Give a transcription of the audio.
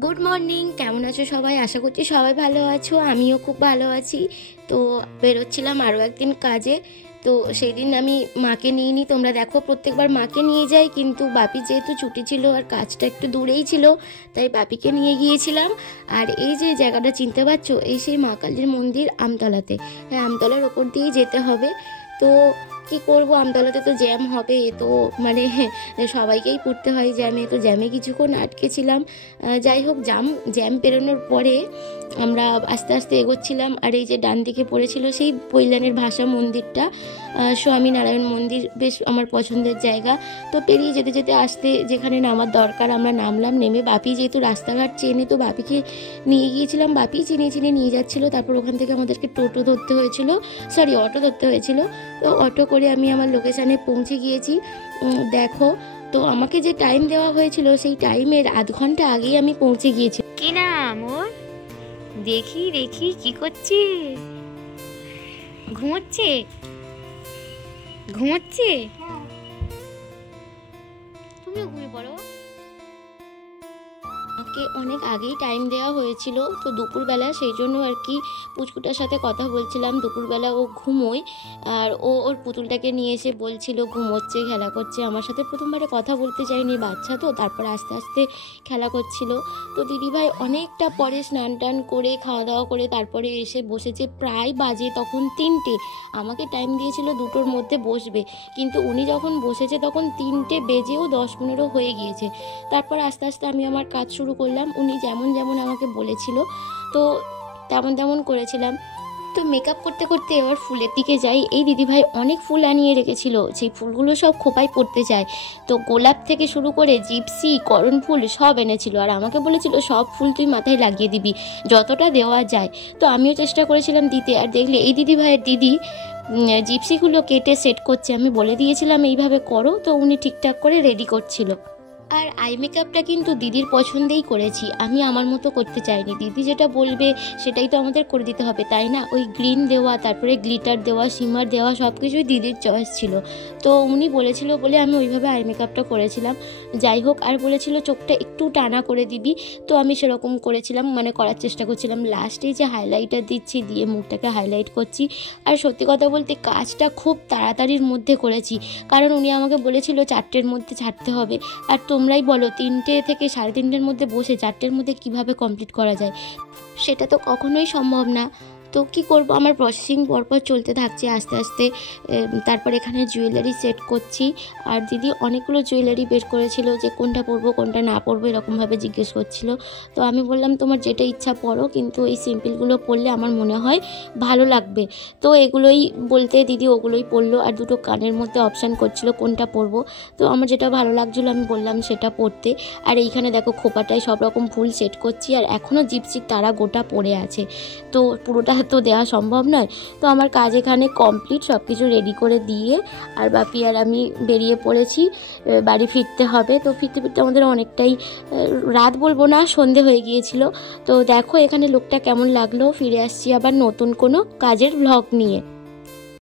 Good morning, কেমন আছো সবাই? আশা করছি সবাই ভালো আছো, আমিও খুব ভালো আছি। তো বেরোচ্ছিলাম আরও একদিন কাজে। তো সেই দিন আমি মাকে নিয়ে নিই, তোমরা দেখো প্রত্যেকবার মাকে নিয়ে যাই, কিন্তু বাপি যেহেতু ছুটি ছিল আর কাজটা একটু দূরেই ছিল, তাই বাপিকে নিয়ে গিয়েছিলাম। আর এই যে জায়গাটা চিনতে পারছো, এই সেই মা কালীর মন্দির আমতলাতে। হ্যাঁ, আমতলার ওপর দিয়েই যেতে হবে। তো কি করব, আমতলাতে তো জ্যাম হবে, তো মানে সবাইকেই পড়তে হয় জ্যামে, তো জ্যামে কিছুক্ষণ আটকেছিলাম। যাই হোক, জ্যাম পেরোনোর পরে আমরা আস্তে আস্তে এগোচ্ছিলাম। আর এই যে ডান দিকে পড়েছিল সেই পৈলানের ভাষা মন্দিরটা, স্বামীনারায়ণ মন্দির, বেশ আমার পছন্দের জায়গা। তো পেরিয়ে যেতে যেতে আসতে যেখানে নামার দরকার আমরা নামলাম। নেমে বাপি যেহেতু রাস্তাঘাট চেনে, তো বাপিকে নিয়ে গিয়েছিলাম, বাপি চিনে নিয়ে যাচ্ছিলো। তারপর ওখান থেকে আমাদেরকে অটো ধরতে হয়েছিল। তো অটো করে আমি আমার লোকেশানে পৌঁছে গিয়েছি। দেখো, তো আমাকে যে টাইম দেওয়া হয়েছিল সেই টাইমের আধ ঘন্টা আগেই আমি পৌঁছে গিয়েছি। কি নাম ওর? দেখি দেখি কি করছে? ঘুমোচ্ছে? তুমিও ঘুমিয়ে পড়ো। আমাকে অনেক আগেই টাইম দেওয়া হয়েছিল, তো দুপুরবেলা, সেই জন্য আর কি পুচকুটার সাথে কথা বলছিলাম। দুপুরবেলা ও ঘুমোয়, আর ওর পুতুলটাকে নিয়ে এসে বলছিল ঘুমোচ্ছে, খেলা করছে। আমার সাথে প্রথমবারে কথা বলতে চাইনি, বাচ্চা তো, তারপর আস্তে আস্তে খেলা করছিল। তো দিদিভাই অনেকটা পরে স্নান টান করে খাওয়া দাওয়া করে তারপরে এসে বসেছে। প্রায় বাজে তখন 3টে, আমাকে টাইম দিয়েছিল 2টোর মধ্যে বসবে, কিন্তু উনি যখন বসেছে তখন 3টে বেজেও 10-15 হয়ে গিয়েছে। তারপর আস্তে আস্তে আমি আমার কাজ শুরু করলাম। উনি যেমন যেমন আমাকে বলেছিল তো তেমন করেছিলাম। তো মেকআপ করতে করতে এবার ফুলের দিকে যাই। এই দিদিভাই অনেক ফুল আনিয়ে রেখেছিল, সেই ফুলগুলো সব খোপায় পড়তে চায়। তো গোলাপ থেকে শুরু করে জিপসি, করণ ফুল সব এনেছিল, আর আমাকে বলেছিল সব ফুল তুই মাথায় লাগিয়ে দিবি, যতটা দেওয়া যায়। তো আমিও চেষ্টা করেছিলাম দিতে। আর দেখলে এই দিদিভাইয়ের দিদি জিপসিগুলো কেটে সেট করছে। আমি বলে দিয়েছিলাম এইভাবে করো, তো উনি ঠিকঠাক করে রেডি করছিল। আর আই মেকআপটা কিন্তু দিদির পছন্দেই করেছি, আমি আমার মতো করতে চাইনি। দিদি যেটা বলবে সেটাই তো আমাদের করে দিতে হবে, তাই না? ওই গ্রিন দেওয়া, তারপরে গ্লিটার দেওয়া, শিমার দেওয়া, সব কিছুই দিদির চয়েস ছিল। তো উনি বলেছিল বলে আমি ওইভাবে আই মেকআপটা করেছিলাম। যাই হোক, আর বলেছিল চোখটা একটু টানা করে দিবি, তো আমি সেরকম করেছিলাম, মানে করার চেষ্টা করছিলাম। লাস্টে যে হাইলাইটার দিচ্ছি, দিয়ে মুখটাকে হাইলাইট করছি। আর সত্যি কথা বলতে কাজটা খুব তাড়াতাড়ির মধ্যে করেছি, কারণ উনি আমাকে বলেছিল 4টের মধ্যে ছাড়তে হবে। আর তোমরাই বলো 3টে থেকে 3:30-এর মধ্যে বসে 4টের মধ্যে কিভাবে কমপ্লিট করা যায়? সেটা তো কখনোই সম্ভব না। তো কি করব, আমার প্রসেসিং পরপর চলতে থাকছে আস্তে আস্তে। তারপর এখানে জুয়েলারি সেট করছি। আর দিদি অনেকগুলো জুয়েলারি বের করেছিল, যে কোনটা পরবো কোনটা না পরবো এরকমভাবে জিজ্ঞেস করছিল। তো আমি বললাম তোমার যেটা ইচ্ছা পরো, কিন্তু এই সিম্পলগুলো পরলে আমার মনে হয় ভালো লাগবে। তো এগুলোই বলতে দিদি ওগুলোই পরলো। আর দুটো কানের মধ্যে অপশান করছিল কোনটা পরবো, তো আমার যেটা ভালো লাগছিলো আমি বললাম সেটা পরতে। আর এইখানে দেখো খোপাটায় সব রকম ফুল সেট করছি, আর এখনও জিপসির তারা গোটা পড়ে আছে, তো পুরোটা তো দেওয়া সম্ভব নয়। তো আমার কাজ এখানে কমপ্লিট, সব কিছু রেডি করে দিয়ে আর বাপি আর আমি বেরিয়ে পড়েছি। বাড়ি ফিরতে হবে। তো ফিরতে আমাদের অনেকটাই রাত বলবো না, সন্ধে হয়ে গিয়েছিল। তো দেখো এখানে লোকটা কেমন লাগলো। ফিরে আসছি আবার নতুন কোনো কাজের ব্লগ নিয়ে।